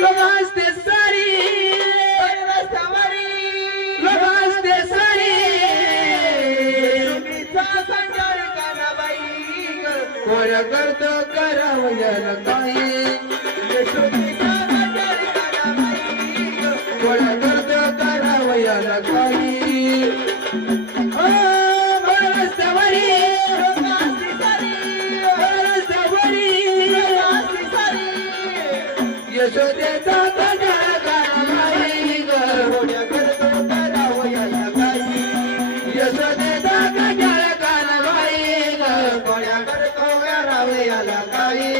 लोगास्ते सारी लोगास्ते सारी कोण करत करावयाला काही कोण करत करावयाला काही यशोदेचा कंटाळा काढावाई ग कोण्या करतो करावयाला काही यशोदेचा कंटाळा काढावाई ग कोण्या करतो करावयाला काही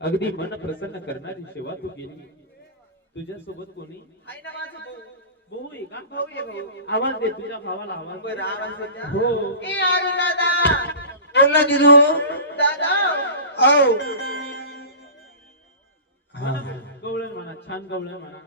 अगदी मन प्रसन्न करणारी सेवा तू केली. तुझ्या सोबत कोणी आहे ना माझा भाऊ. भाऊ आहे का? भाऊ आहे भाऊ. आवाज दे तुझ्या भावाला आवाज दे. बरं आवाज देते. हो ए अरुण दादा. बोल ना दिदू. दादा. औ म्हणा, गवळण म्हणा, छान गवळण म्हणा.